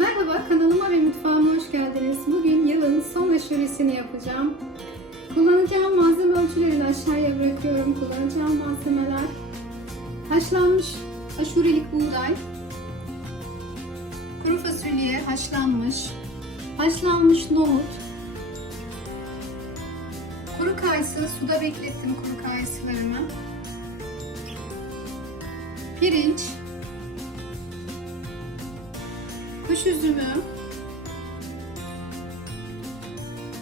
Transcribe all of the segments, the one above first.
Merhaba kanalıma ve mutfağıma hoş geldiniz. Bugün yılın son aşuresini yapacağım. Kullanacağım malzeme ölçülerini aşağıya bırakıyorum. Kullanacağım malzemeler haşlanmış aşurelik buğday, kuru fasulye haşlanmış, haşlanmış nohut, kuru kayısı suda beklettim kuru kayısılarımı, pirinç, kuş üzümü,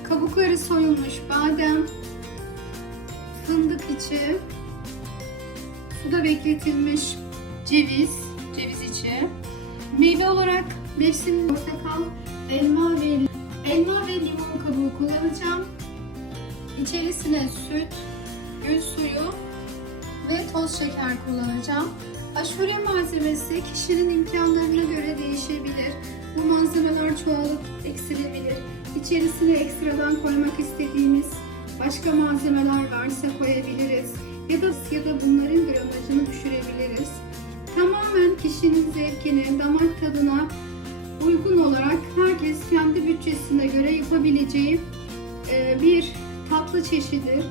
kabukları soyulmuş badem, fındık içi, suda bekletilmiş ceviz, ceviz içi, meyve olarak mevsim portakal, elma ve elma ve limon kabuğu kullanacağım. İçerisine süt, gül suyu ve toz şeker kullanacağım. Aşure malzemesi kişinin imkanlarına göre değişebilir. Bu malzemeler çoğalıp eksilebilir. İçerisine ekstradan koymak istediğimiz başka malzemeler varsa koyabiliriz. Ya da ya da bunların gramajını düşürebiliriz. Tamamen kişinin zevkine, damak tadına uygun olarak herkes kendi bütçesine göre yapabileceği bir tatlı çeşidi.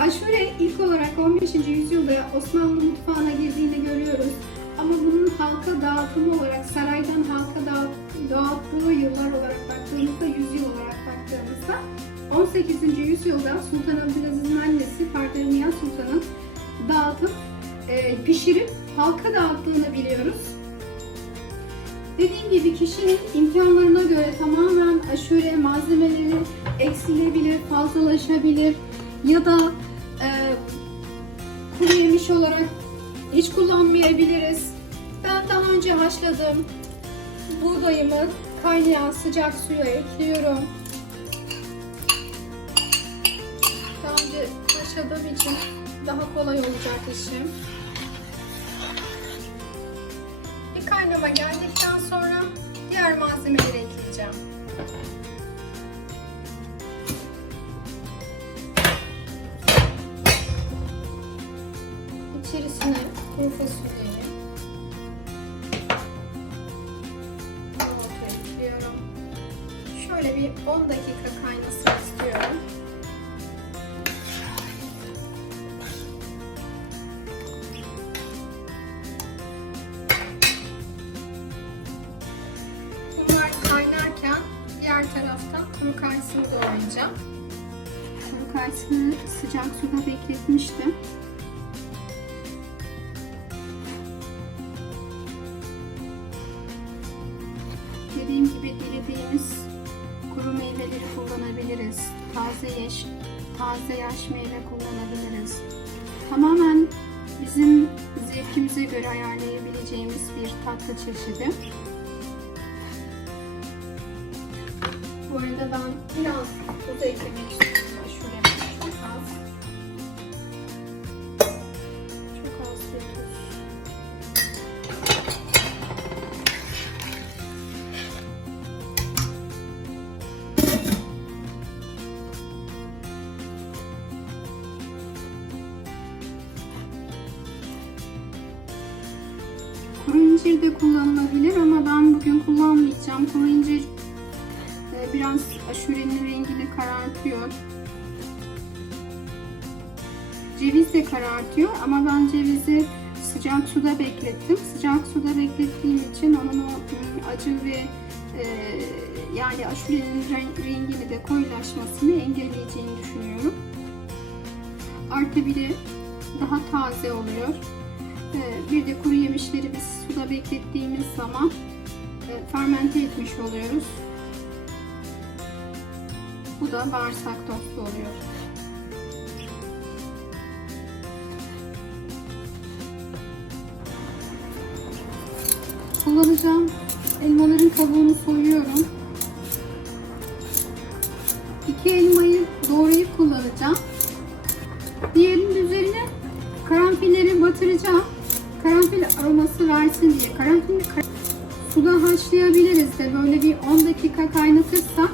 Aşure ilk olarak 15. yüzyılda Osmanlı mutfağına girdiğini görüyoruz. Ama bunun halka dağıtımı olarak saraydan halka dağıt- dağıttığı yıllar olarak baktığımızda, yüzyıl olarak baktığımızda 18. yüzyılda Sultan Abdülaziz'in annesi Ferdinand Sultan'ın dağıtıp e, pişirip halka dağıttığını biliyoruz. Dediğim gibi kişinin imkanlarına göre tamamen aşure malzemeleri eksilebilir, fazlalaşabilir ya da e, kuru yemiş olarak hiç kullanmayabiliriz. Ben daha önce haşladım. Buğdayımı kaynayan sıcak suya ekliyorum. Daha önce haşladığım için daha kolay olacak işim. Bir kaynama geldikten sonra diğer malzemeleri ekleyeceğim. Şöyle bir 10 dakika kaynasın istiyorum. Bunlar kaynarken diğer taraftan kuru kayısını doğrayacağım. Kuru kayısını sıcak suda bekletmiştim. Dediğim gibi dilediğimiz kullanabiliriz. Taze yaş, taze yaş meyve kullanabiliriz. Tamamen bizim zevkimize göre ayarlayabileceğimiz bir tatlı çeşidi. Bu arada ben biraz tuz eklemek istiyorum. Kuru incir de kullanılabilir ama ben bugün kullanmayacağım. Kuru incir e, biraz aşurenin rengini karartıyor. Ceviz de karartıyor ama ben cevizi sıcak suda beklettim. Sıcak suda beklettiğim için onun o ım, acı ve e, yani aşurenin ren- rengini de koyulaşmasını engelleyeceğini düşünüyorum. Artı bir de daha taze oluyor. Ee, Bir de kuru yemişleri biz suda beklettiğimiz zaman e, fermente etmiş oluyoruz. Bu da bağırsak tostu oluyor. Kullanacağım elmaların kabuğunu soyuyorum. İki elmayı doğrayıp kullanacağım. Diğerinin üzerine karanfilleri batıracağım. Karanfil aroması versin diye. Karanfil kar- suda haşlayabiliriz de böyle bir 10 dakika kaynatırsak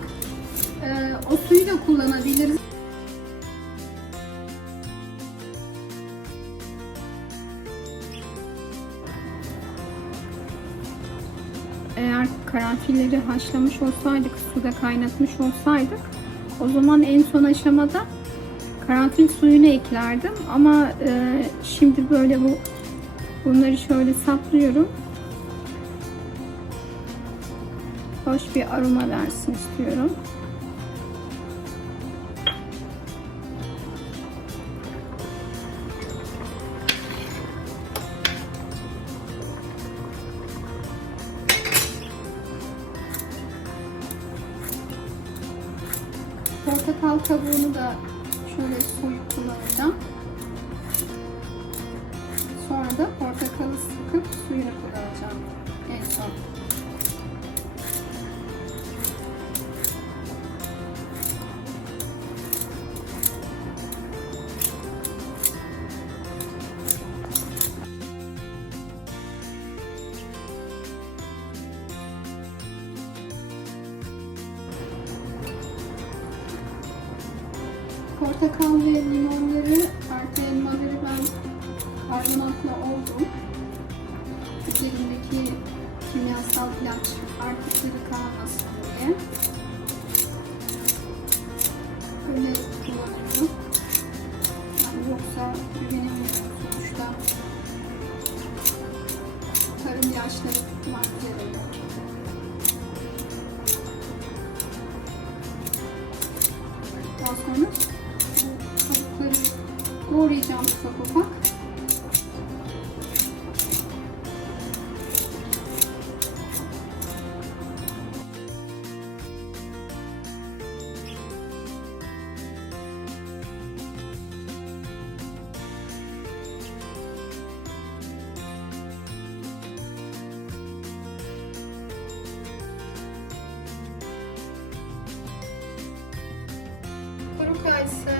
e, o suyu da kullanabiliriz. eğer karanfilleri haşlamış olsaydık, suda kaynatmış olsaydık o zaman en son aşamada karanfil suyunu eklerdim ama e, şimdi böyle bu bunları şöyle saplıyorum. Hoş bir aroma versin istiyorum. Portakal kabuğunu da şöyle soyup kullanacağım. Sonra da portakalı sıkıp suyunu kullanacağım en son. Portakal ve limonları artı elmaları ben karbonatla oldum. Üzerindeki kimyasal ilaç artıkları kalmasın diye. Kuru kayısı.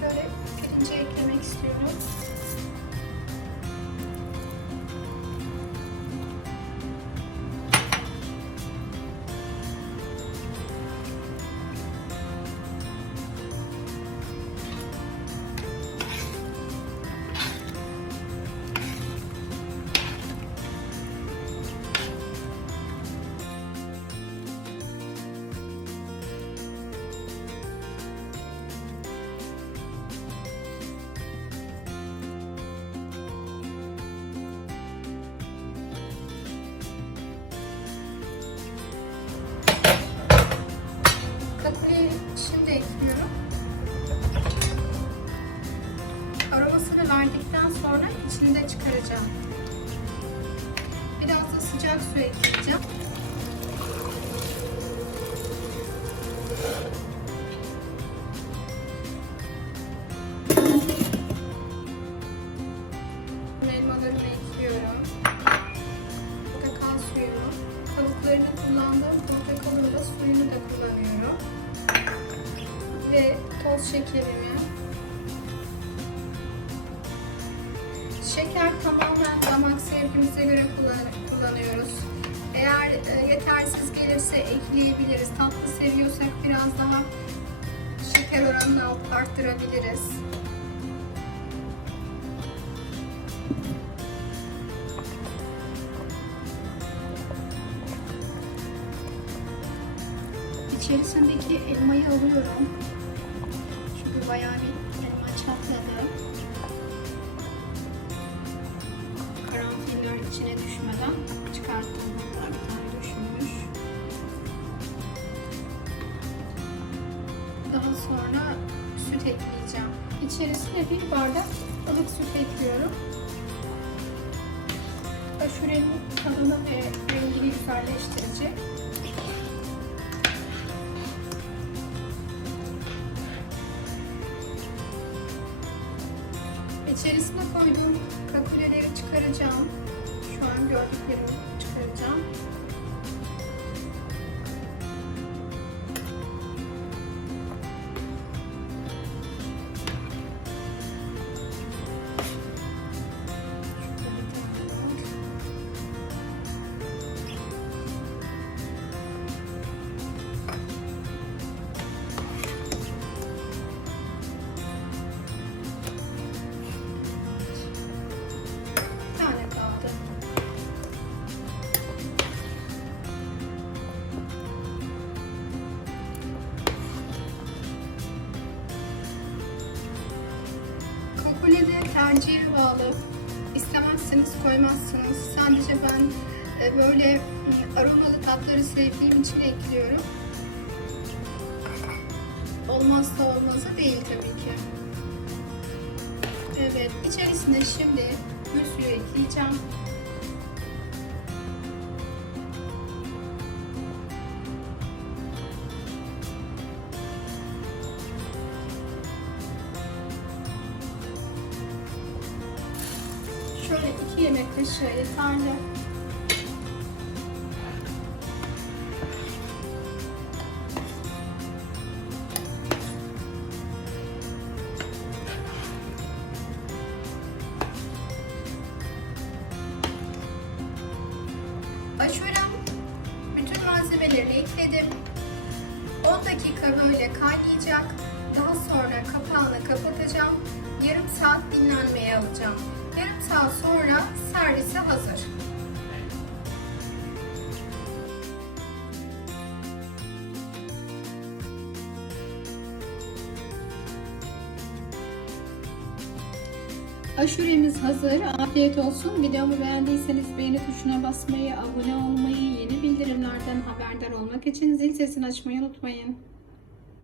Şöyle. Pirinci eklemek istiyorum. Kakuliyi şimdi ekliyorum. Aromasını verdikten sonra içini de çıkaracağım. Biraz da sıcak su ekleyeceğim. Elmalarımı ekliyorum. Portakal suyunu. Kabuklarını kullandığım portakalın da suyunu da kullanıyorum. Ve toz şekerimi. Şeker tamamen damak zevkimize göre kullan- kullanıyoruz. Eğer e, yetersiz gelirse ekleyebiliriz. Tatlı seviyorsak biraz daha şeker oranını arttırabiliriz. İçerisindeki elmayı alıyorum. Çünkü bayağı bir elma çatladı. Karanfiller içine düşmeden çıkarttım. Hatta bir tane düşmüş. Daha sonra süt ekleyeceğim. İçerisine bir bardak ılık süt ekliyorum. Aşurenin tadını ve rengini güzelleştirecek. İçerisine koyduğum kakuleleri çıkaracağım. Şu an gördüklerimi çıkaracağım. Yine de tercihe bağlı. İstemezseniz koymazsınız. Sadece ben e, böyle aromalı tatları sevdiğim için ekliyorum. Olmazsa olmazı değil tabii ki. Evet, içerisine şimdi müslü ekleyeceğim. Şöyle iki yemek kaşığı yeterli. Aşurem bütün malzemelerini ekledim. 10 dakika böyle kaynayacak. Daha sonra kapağını kapatacağım. Yarım saat dinlenmeye alacağım. Saat sonra servise hazır. Aşuremiz hazır. Afiyet olsun. Videomu beğendiyseniz beğeni tuşuna basmayı, abone olmayı, yeni bildirimlerden haberdar olmak için zil sesini açmayı unutmayın.